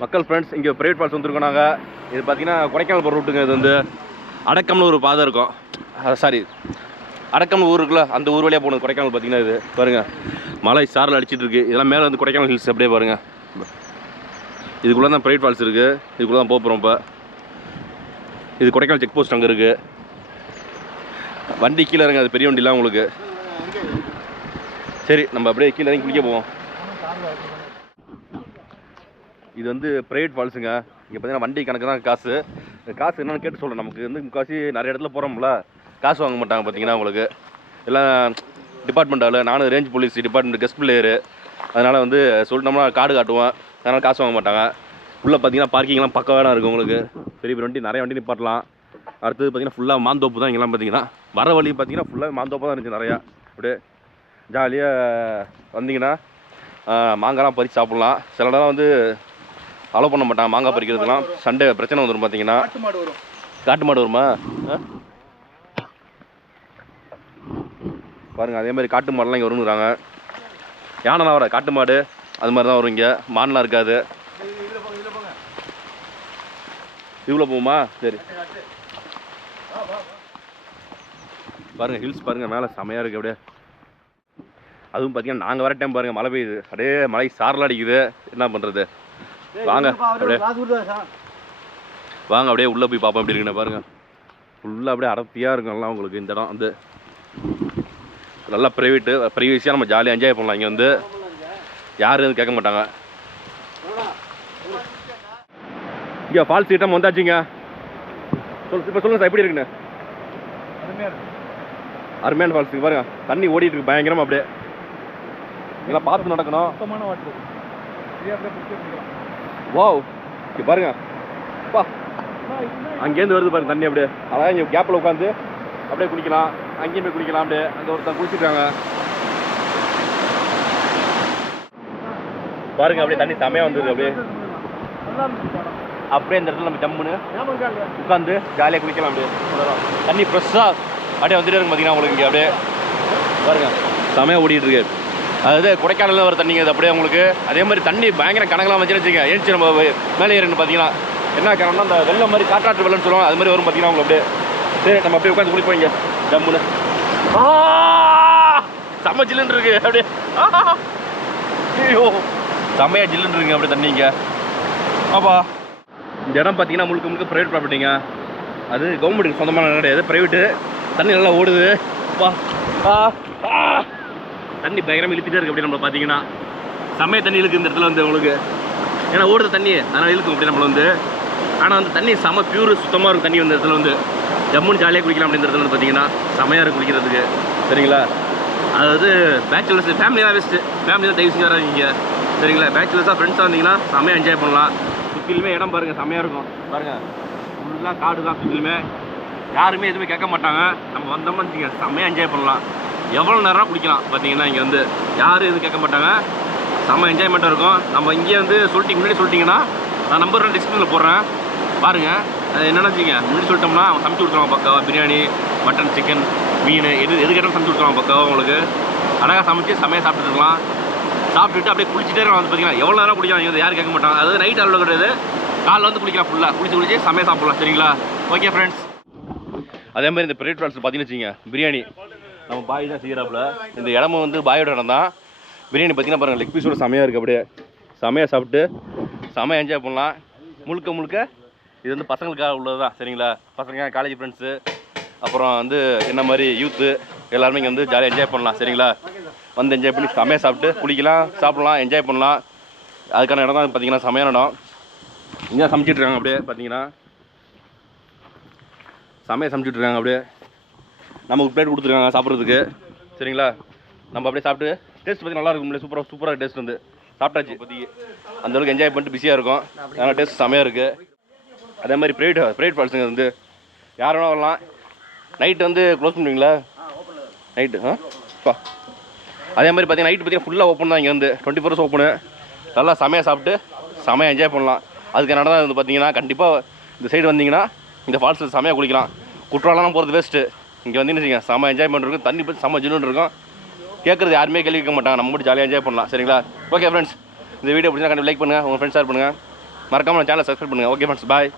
மக்கள் ஃப்ரெண்ட்ஸ் இங்கே private falls வந்துருக்கோம் நாங்கள் இது பார்த்தீங்கன்னா கொடைக்கானல் போகிற ரூட்டுங்க இது வந்து. அடக்கம்னு ஒரு பாதை இருக்கும். சாரி அடக்கம்னு ஊர் இருக்குல்ல அந்த ஊர் வழியாக போகணும் கொடைக்கானல் பார்த்தீங்கன்னா இது. பாருங்கள் மலை சாரில் அடிச்சிட்டு இருக்கு. இதெல்லாம் மேலே வந்து கொடைக்கானல் ஹில்ஸ் அப்படியே பாருங்கள் இதுக்குள்ளே தான் ப்ரைவேட் ஃபால்ஸ் இருக்குது இதுக்குள்ளே தான் போக போகிறோம் இப்போ. இது கொடைக்கானல் செக் போஸ்ட் அங்கே இருக்குது வண்டி கீழே இறங்க அது பெரிய வண்டிலாம் உங்களுக்கு. சரி நம்ம அப்படியே கீழே இறங்கி குளிக்க போவோம். இது வந்து ப்ரைவேட் ஃபால்ஸுங்க இங்கே பார்த்தீங்கன்னா வண்டி கணக்கு தான் காசு. காசு என்னென்னு கேட்டு சொல்கிறேன் நமக்கு வந்து முக்காசி நிறைய இடத்துல போகிறோம்ல காசு வாங்க மாட்டாங்க பார்த்தீங்கன்னா உங்களுக்கு. எல்லாம் டிபார்ட்மெண்ட்டால் நானும் range police department guest player அதனால் வந்து சொல்லிட்டோம்னா கார்டு காட்டுவோம். அதனால் காசு வாங்க மாட்டாங்க. உள்ளே பார்த்தீங்கன்னா பார்க்கிங்லாம் பக்கவேடாக இருக்கும் உங்களுக்கு. பெரிய பெரிய வண்டி நிறைய வண்டி நிப்பாட்டலாம். அடுத்தது பார்த்தீங்கன்னா ஃபுல்லாக மாந்தோப்பு தான் இங்கெல்லாம் பார்த்தீங்கன்னா வர வழி பார்த்தீங்கன்னா ஃபுல்லாக மாந்தோப்பாக தான் இருந்துச்சு நிறையா. அப்படியே ஜாலியாக வந்தீங்கன்னா மாங்காய்லாம் பறித்து சாப்பிட்லாம். சில இடம் வந்து அலோவ் பண்ண மாட்டாங்க மாங்காய் பறிக்கிறதுலாம் சண்டே பிரச்சனை வந்துடும் பார்த்தீங்கன்னா காட்டு மாடு வரும். காட்டு மாடு வருமா? ஆ? பாருங்க அதே மாதிரி காட்டு மாடுலாம் இங்கே வருங்கிறாங்க யானைலாம் வர காட்டு மாடு. அது மாதிரி தான் வரும் இங்கே. மான்லாம் இருக்காது. இவ்வளோ போகுமா? சரி. பாருங்க ஹில்ஸ் பாருங்க மேலே செமையாக இருக்குது அப்படியே. அதுவும் பார்த்தீங்கன்னா நாங்கள் வர டைம் பாருங்க மழை பெய்யுது. அப்படியே மழை சாரல் அடிக்குது. என்ன பண்ணுறது வாங்க அப்படியே. வாங்க அப்படியே உள்ளே போய் பார்ப்போம் எப்படி இருக்குன்னு பாருங்க. ஃபுல்லாக அப்படியே அடர்த்தியாக இருக்கும் எல்லாம் உங்களுக்கு இந்த இடம் வந்து. நல்லா ப்ரைவேட்டு ப்ரைவேசியாக நம்ம ஜாலியாக என்ஜாய் பண்ணலாம் இங்கே வந்து. யாரும் எதுவும் கேட்க மாட்டாங்க. இங்கே ஃபால்ஸ் கிட்ட வந்தாச்சுங்க. சொல் இப்போ சொல்லுங்கள் சார் எப்படி இருக்குன்னு? அருமையா இருக்கு. அருமையான ஃபால்ஸ் பாருங்க. தண்ணி ஓடிட்டு இருக்கு பயங்கரமா அப்படியே. இதெல்லாம் பார்த்து நடக்கணும். வாவ் இங்க பாருங்க. பா. அங்கேருந்து வருது பாருங்க தண்ணி அப்படியே. அதான் இங்கே கேப்பில் உட்காந்து அப்படியே குளிக்கலாம். அங்கேயும் போய் குளிக்கலாம் அப்படியே. அங்கே ஒருத்தன் குளிச்சிருக்காங்க பாருங்க அப்படியே தண்ணி செமையா வந்துருது அப்படியே. அப்படியே இந்த இடத்துல நம்ம ஜம்முன்னு உட்காந்து ஜாலியாக குளிக்கலாம் அப்படியே. தண்ணி ஃப்ரெஷ்ஷாக அப்படியே வந்துட்டே இருக்கும் பார்த்தீங்கன்னா உங்களுக்கு இங்கே அப்படியே. பாருங்க செமையாக ஓடிட்டு இருக்கு. அதாவது கொடைக்கானலில் வர தண்ணிங்க அது அப்படியே உங்களுக்கு. அதே மாதிரி தண்ணி பயங்கர கணக்கெல்லாம் வச்சுன்னு வச்சுக்கோங்க. எழுச்சி நம்ம மேலே ஏறின்னு பார்த்தீங்கன்னா. என்ன காரணம்னா அந்த வெள்ளம் மாதிரி காற்றாற்று வெள்ளம்னு சொல்லுவாங்க அது மாதிரி வரும் பார்த்தீங்கன்னா உங்களுக்கு அப்படியே. சரி நம்ம அப்படியே உட்காந்து குளிப்போம் இங்கே. ஜம்முன்னு ஆ! செம்ம ஜில்லுன்னு இருக்கு அப்படியே. ஐயோ. செம்மையாக ஜில்லுன்னு இருக்குங்க அப்படியே தண்ணிங்க ஆப்பா. இந்த இடம் பார்த்தீங்கன்னா முழுக்க முழுக்க ப்ரைவேட் ப்ராப்பர்ட்டிங்க அது கவர்மெண்ட்டுக்கு சொந்தமான இடம் கிடையாது ப்ரைவேட்டு தண்ணி நல்லா ஓடுது. அப்பா. ஆ! தண்ணி பயங்கரமாக இழுத்துட்டே இருக்கு அப்படி நம்ம பார்த்தீங்கன்னா. செம்மைய தண்ணி இழுக்கு இந்த இடத்துல வந்து உங்களுக்கு. ஏன்னா ஓடுற தண்ணி அதனால் இழுக்கும் அப்படி நம்மளை வந்து. ஆனால் அந்த தண்ணி செம பியூர் சுத்தமாக இருக்கும் தண்ணி வந்து இடத்துல வந்து. ஜம்முன்னு ஜாலியாக குளிக்கலாம் அப்படின்ற இடத்துல வந்து பார்த்தீங்கன்னா செமையாக இருக்கும் குளிக்கிறதுக்கு. சரிங்களா? அதாவது பேச்சுலர்ஸ் ஃபேமிலியாக வேஸ்ட்டு ஃபேமிலி தான் தயவு செஞ்சு வராதீங்க. சரிங்களா? பேச்சுலர்ஸாக ஃப்ரெண்ட்ஸாக வந்தீங்கன்னா செமையாக என்ஜாய் பண்ணலாம். சுற்றிலுமே இடம் பாருங்கள் செமையாக இருக்கும். பாருங்கள் ஃபுல்லாக காடு தான் சுற்றிலுமே யாருமே எதுவுமே கேட்க மாட்டாங்க. நம்ம வந்தோம்னு வச்சுக்கோங்க செம்மையாக என்ஜாய் பண்ணலாம். எவ்வளோ நேரம் குடிக்கலாம். பார்த்தீங்கன்னா இங்கே வந்து யாரும் எதுவும் கேட்க மாட்டாங்க. செம்ம என்ஜாய்மெண்ட்டாக இருக்கும். நம்ம இங்கே வந்து சொல்லிட்டு முன்னாடி சொல்லிட்டிங்கன்னா நான் நம்பர் டிஸ்கிரிப்ஷனில் போடுறேன். பாருங்கள் அது என்னென்னு வச்சுங்க முன்னாடி சொல்லிட்டோம்னா அவன் சமைச்சு கொடுத்துருவான் பக்காவா. பிரியாணி மட்டன் சிக்கன் மீன் எது எது கேட்டாலும் சமைச்சு கொடுத்துருவான் பக்கம் உங்களுக்கு. அழகாக சமைச்சு செம்மையாக சாப்பிட்டுருக்கலாம் இருக்கலாம். சாப்பிட்டுட்டு அப்படியே குளிச்சுட்டே வந்து பார்த்தீங்கன்னா எவ்வளோ நேரம் குடிக்கலாம்? இங்கே வந்து யாரும் கேட்க மாட்டாங்க. அதாவது நைட் அளவில் கிடையாது. காலைல வந்து குளிக்கலாம் ஃபுல்லாக குளிச்சு குளிச்சு செம்மையாக சாப்பிட்லாம். சரிங்களா? ஓகே ஃப்ரெண்ட்ஸ் அதே மாதிரி இந்த பிரைட் ஃபால்ஸ் பார்த்தீங்கன்னு வச்சுங்க பிரியாணி. நம்ம பாய் தான் செய்கிறாப்புல இந்த இடமும் வந்து பாயோட இடம் தான். பிரியாணி பார்த்தீங்கன்னா பாருங்கள் லெக் பீஸோட செமையாக இருக்குது அப்படியே. செமையாக சாப்பிட்டு செமையாக என்ஜாய் பண்ணலாம். முழுக்க முழுக்க இது வந்து பசங்களுக்காக உள்ளது தான் சரிங்களா? பசங்க காலேஜ் ஃப்ரெண்ட்ஸு அப்புறம் வந்து என்ன மாதிரி யூத்து எல்லாருமே இங்கே வந்து ஜாலியாக என்ஜாய் பண்ணலாம் சரிங்களா? வந்து என்ஜாய் பண்ணி செமையாக சாப்பிட்டு குளிக்கலாம் சாப்பிடலாம் என்ஜாய் பண்ணலாம். அதுக்கான இடம் தான் பார்த்தீங்கன்னா செமையான இடம். இங்கே சமைச்சிட்டு இருக்காங்க அப்படியே பார்த்தீங்கன்னா செமையாக சமைச்சிட்டு இருக்காங்க அப்படியே. நமக்கு பிளேட் கொடுத்துருக்காங்க சாப்பிட்றதுக்கு. சரிங்களா? நம்ம அப்படியே சாப்பிட்டு டேஸ்ட் பற்றி நல்லா இருக்கும்ல சூப்பராக சூப்பராக டேஸ்ட் வந்து. சாப்பிட்டாச்சு. இப்போதைக்கு அந்த அளவுக்கு என்ஜாய் பண்ணிட்டு பிஸியாக இருக்கும். அதனால் டேஸ்ட் செமையாக இருக்குது அதே மாதிரி ப்ரைவேட் ப்ரைவேட் ஃபால்ஸுங்க வந்து யார் வேணால் வரலாம். நைட்டு வந்து க்ளோஸ் பண்ணுவீங்களா? நைட்டு ஆ? பா. அதே மாதிரி பார்த்தீங்கன்னா நைட்டு பார்த்தீங்கன்னா ஃபுல்லாக ஓப்பன் தான் இங்கே வந்து. டுவெண்ட்டி ஃபோர்ஸ் ஓப்பனு நல்லா செமையாக சாப்பிட்டு செமையாக என்ஜாய் பண்ணலாம். அதுக்கு தான் வந்து பார்த்தீங்கன்னா கண்டிப்பாக இந்த சைடு வந்தீங்கன்னா இந்த ஃபால்ஸில் செமையாக குளிக்கலாம். குற்றாலாம் போகிறது வேஸ்ட்டு இங்கே வந்து வச்சுங்க செம என்ஜாய் இருக்கும். தண்ணி பற்றி செம ஜில்லுன்னு இருக்கும். கேட்குறது யாருமே கேள்வி கேட்க மாட்டாங்க. நம்ம மட்டும் ஜாலியாக என்ஜாய் பண்ணலாம். சரிங்களா? ஓகே ஃப்ரெண்ட்ஸ் இந்த வீடியோ பிடிச்சா கண்டிப்பாக லைக் பண்ணுங்கள் உங்கள் ஃப்ரெண்ட்ஸ் ஷேர் பண்ணுங்கள் மறக்காமல் சேனலை சப்ஸ்கிரைப் பண்ணுங்கள் ஓகே ஃப்ரெண்ட்ஸ் பாய்